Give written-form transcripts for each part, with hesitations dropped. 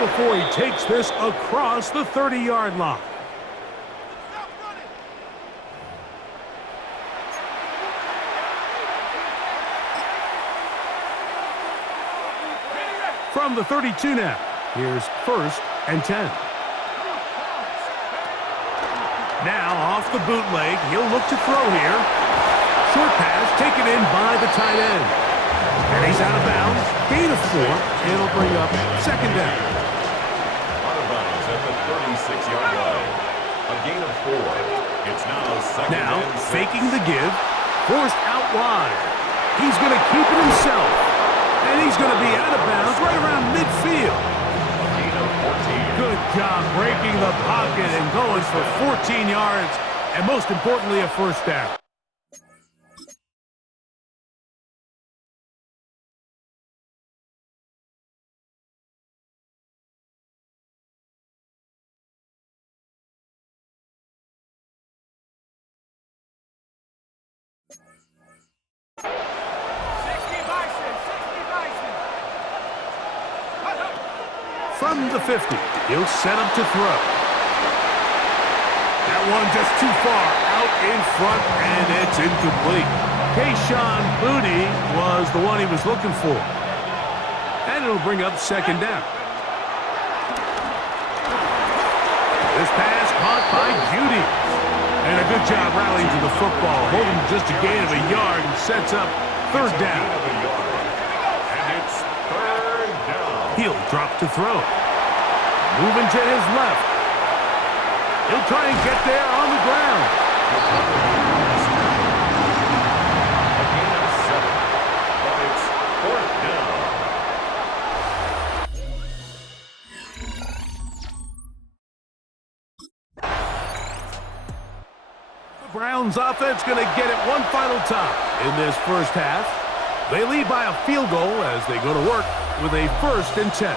before he takes this across the 30-yard line. From the 32 now, here's 1st and 10. Now off the bootleg, he'll look to throw here. Short pass taken in by the tight end. And he's out of bounds. Gain of 4. It'll bring up 2nd down. Out of bounds at the 36-yard line. A gain of 4. It's now 2nd Now, and 6. faking the give. Forced out wide. He's going to keep it himself. And he's going to be out of bounds right around midfield. A gain of 14. Good job breaking the pocket and going for 14 yards. And most importantly, a 1st down. From the 50, he'll set up to throw. That one just too far out in front, and it's incomplete. Kayshon Boutte was the one he was looking for. And it'll bring up 2nd down. This pass caught by Boutte. And a good job rallying to the football, holding just a gain of a yard and sets up 3rd down. And it's 3rd down. He'll drop to throw. Moving to his left. He'll try and get there on the ground. A gain of 7. But it's 4th down. The Browns offense going to get it one final time in this 1st half. They lead by a field goal as they go to work with a 1st and 10.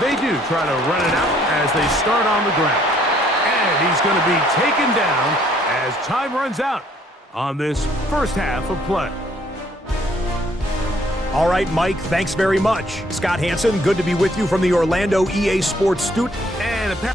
They do try to run it out as they start on the ground. And he's going to be taken down as time runs out on this 1st half of play. All right, Mike, thanks very much. Scott Hansen, good to be with you from the Orlando EA Sports studio. And a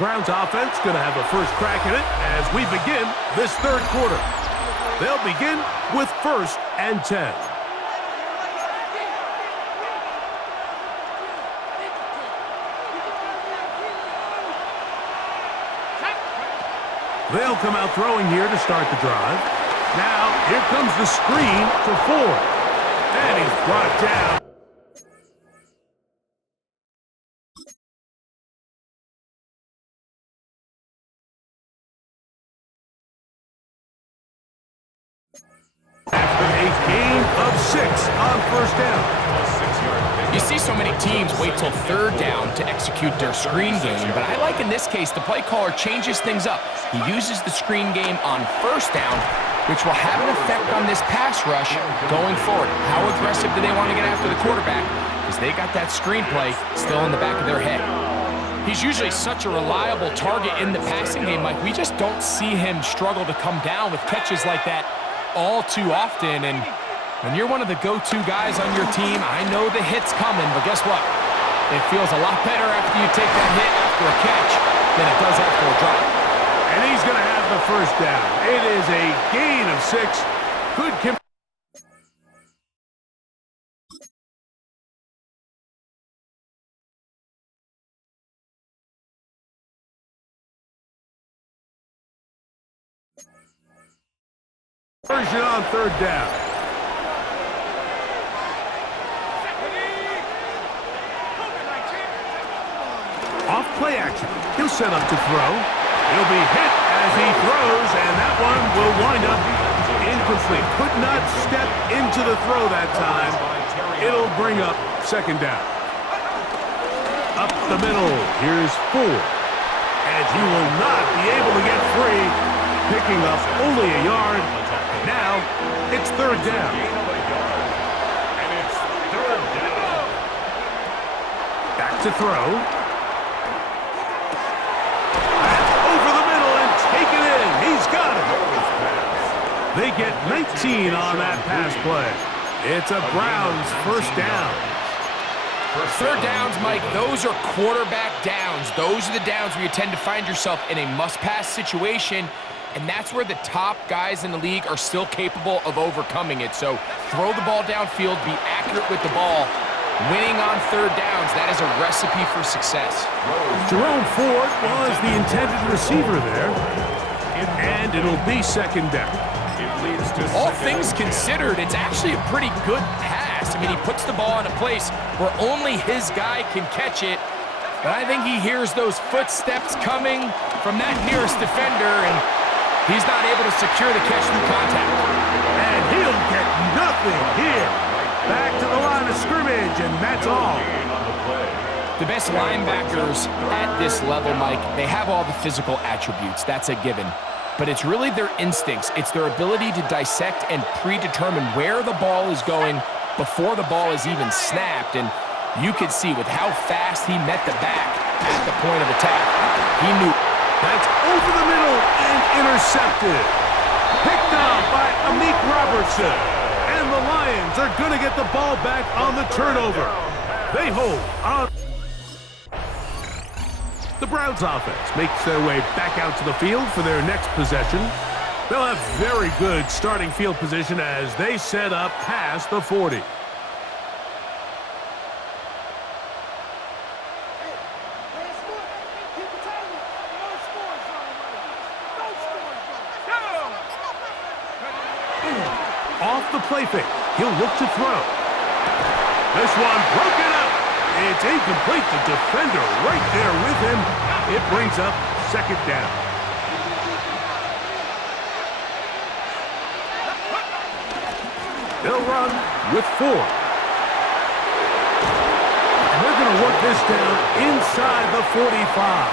Browns offense going to have a first crack at it as we begin this 3rd quarter. They'll begin with 1st and 10. They'll come out throwing here to start the drive. Now, here comes the screen for Ford. And he's brought down. After a gain of 6 on 1st down. You see so many teams wait till 3rd down to execute their screen game, but I like in this case the play caller changes things up. He uses the screen game on 1st down, which will have an effect on this pass rush going forward. How aggressive do they want to get after the quarterback? Because they got that screen play still in the back of their head. He's usually such a reliable target in the passing game, Mike. We just don't see him struggle to come down with catches like that all too often. And when you're one of the go-to guys on your team, I know the hit's coming, but guess what? It feels a lot better after you take that hit after a catch than it does after a drop. And he's going to have the 1st down. It is a gain of 6. Good conversion on 3rd down. Off play action. He'll set up to throw. He'll be hit as he throws, and that one will wind up incomplete. Could not step into the throw that time. It'll bring up 2nd down. Up the middle. Here's Ford. And He will not be able to get free, picking up only a yard. Now, it's third down. And it's third down. Back to throw. That's over the middle and taken in. He's got it. They get 19 on that pass play. It's a Browns first down. Third downs, Mike, those are quarterback downs. Those are the downs where you tend to find yourself in a must-pass situation, and that's where the top guys in the league are still capable of overcoming it. So throw the ball downfield, be accurate with the ball. Winning on third downs, that is a recipe for success. Jerome Ford was the intended receiver there, and it'll be second down. All things considered, it's actually a pretty good pass. I mean, he puts the ball in a place where only his guy can catch it, but I think he hears those footsteps coming from that nearest defender, and he's not able to secure the catch through contact. And he'll get nothing here. Back to the line of scrimmage, and that's all. The best linebackers at this level, Mike, they have all the physical attributes. That's a given. But it's really their instincts. It's their ability to dissect and predetermine where the ball is going before the ball is even snapped. And you could see with how fast he met the back at the point of attack, he knew. That's over the middle and intercepted. Picked off by Amik Robertson. And the Lions are going to get the ball back on the turnover. They hold on. The Browns offense makes their way back out to the field for their next possession. They'll have very good starting field position as they set up past the 40. Off the play fake, he'll look to throw. This one broken up. It's incomplete. The defender right there with him. It brings up second down. They'll run with 4. And they're going to work this down inside the 45.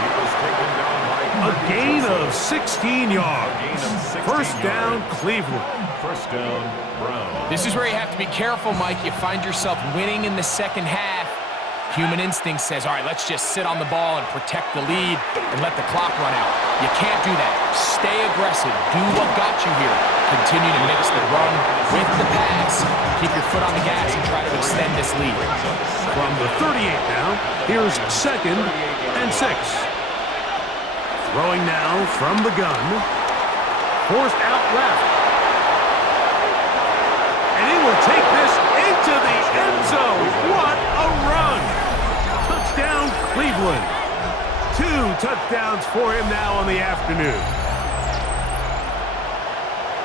A gain of 16 yards. First down, Cleveland. First down, Browns. This is where you have to be careful, Mike. You find yourself winning in the second half. Human instinct says, all right, let's just sit on the ball and protect the lead and let the clock run out. You can't do that. Stay aggressive. Do what got you here. Continue to mix the run with the pass. Keep your foot on the gas and try to extend this lead. From the 38 now, here's second and 6. Throwing now from the gun. Forced out left. And he will take this into the end zone. What a run! Touchdown, Cleveland. 2 touchdowns for him now on the afternoon.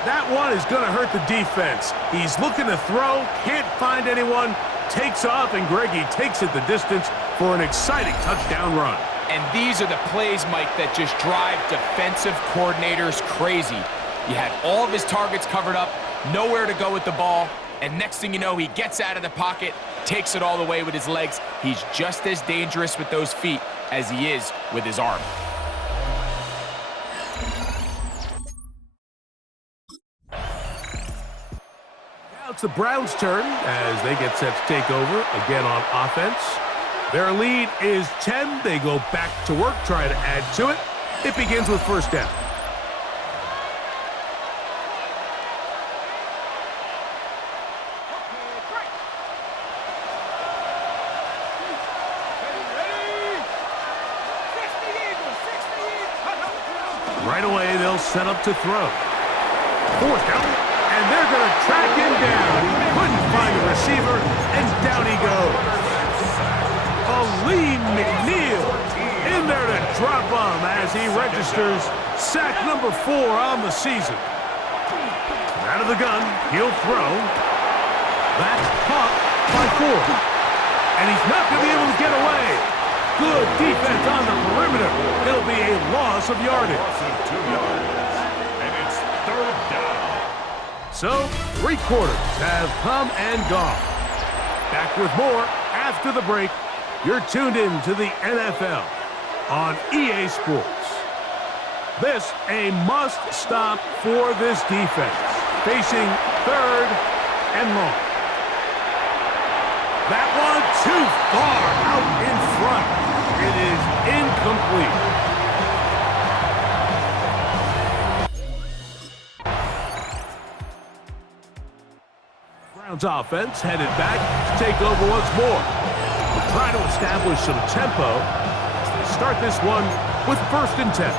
That one is going to hurt the defense. He's looking to throw, can't find anyone, takes off, and Greggy takes it the distance for an exciting touchdown run. And these are the plays, Mike, that just drive defensive coordinators crazy. You had all of his targets covered up, nowhere to go with the ball, and next thing you know, he gets out of the pocket, takes it all the way with his legs. He's just as dangerous with those feet as he is with his arm. Now it's the Browns' turn as they get set to take over again on offense. Their lead is 10. They go back to work, try to add to it. It begins with first down. Right away, they'll set up to throw. Fourth down, and they're going to track him down. He couldn't find the receiver, and down he goes. Lee McNeil in there to drop him as he registers sack number 4 on the season. Out of the gun, he'll throw. That's caught by Ford. And he's not going to be able to get away. Good defense on the perimeter. It'll be a loss of yardage. Loss of 2 yards. And it's third down. So, 3 quarters have come and gone. Back with more after the break. You're tuned in to the NFL on EA Sports. This a must-stop for this defense. Facing third and long. That one too far out in front. It is incomplete. Browns offense headed back to take over once more. We'll try to establish some tempo as they start this one with 1st and 10.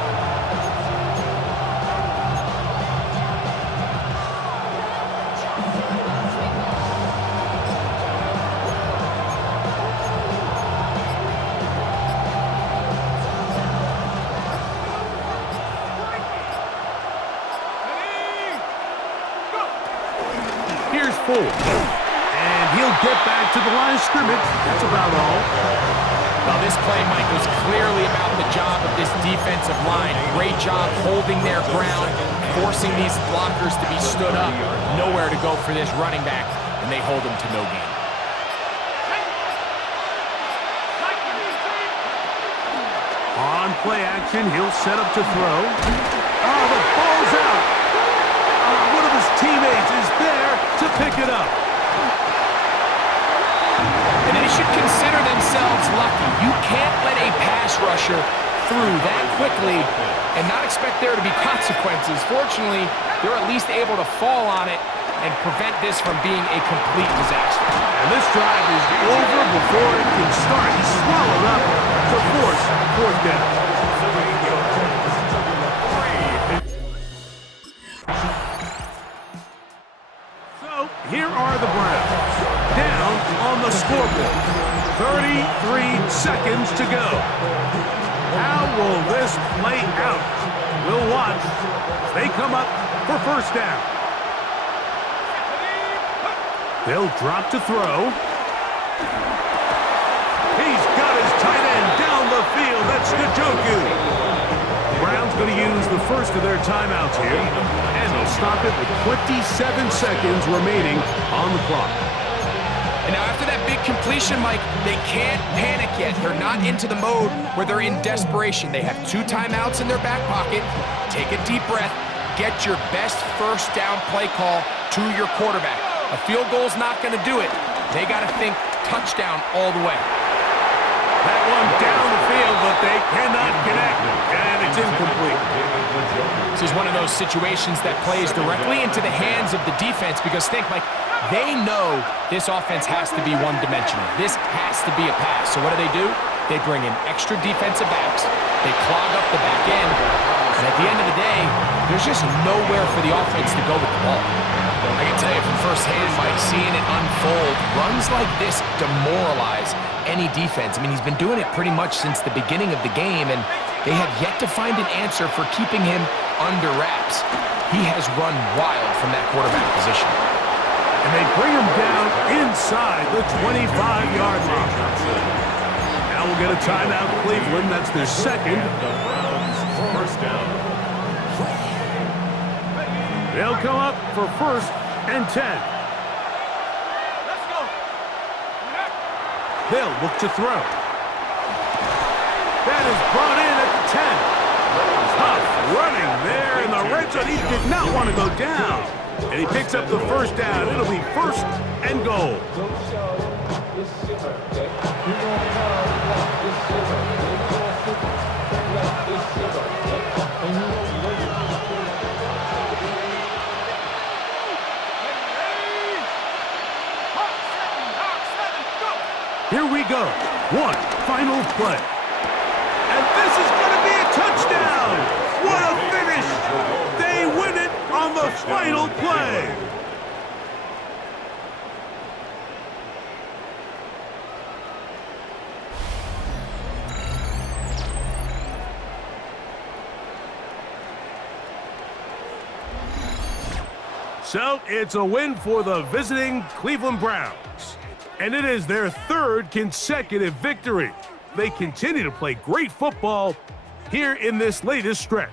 Here's Ford, and he'll get back to the line of scrimmage. That's about all. Well, this play, Mike, was clearly about the job of this defensive line. Great job holding their ground, forcing these blockers to be stood up. Nowhere to go for this running back, and they hold him to no gain. On play action, he'll set up to throw. Oh, the ball's out. One of his teammates is there to pick it up. And they should consider themselves lucky. You can't let a pass rusher through that quickly and not expect there to be consequences. Fortunately, they're at least able to fall on it and prevent this from being a complete disaster. And this drive is over before it can start. He's swallowed up to force 4th down. So here are the Browns, down on the scoreboard. 33 seconds to go. How will this play out? We'll watch as they come up for 1st down. They'll drop to throw. He's got his tight end down the field. That's Njoku. The Browns going to use the first of their timeouts here, and they'll stop it with 27 seconds remaining on the clock. And now after that big completion, Mike, they can't panic yet. They're not into the mode where they're in desperation. They have 2 timeouts in their back pocket. Take a deep breath. Get your best 1st down play call to your quarterback. A field goal's not going to do it. They got to think touchdown all the way. That one down the field, but they cannot connect, and it's incomplete. This is one of those situations that plays directly into the hands of the defense because think, like, they know this offense has to be one-dimensional. This has to be a pass. So what do? They bring in extra defensive backs. They clog up the back end, and at the end of the day, there's just nowhere for the offense to go with the ball. I can tell you from firsthand, Mike, seeing it unfold, runs like this demoralize any defense. I mean, he's been doing it pretty much since the beginning of the game, and they have yet to find an answer for keeping him under wraps. He has run wild from that quarterback position. And they bring him down inside the 25-yard line. Now we'll get a timeout, Cleveland. That's their 2nd. 1st down. They'll come up for 1st and 10. Let's go. They'll look to throw. That is brought in at the 10. Tough running there in the red zone. He did not want to go down. And he picks up the 1st down. It'll be 1st and goal. Here we go. One final play. And this is going to be a touchdown. What a finish. They win it on the final play. So it's a win for the visiting Cleveland Browns. And it is their 3rd consecutive victory. They continue to play great football here in this latest stretch.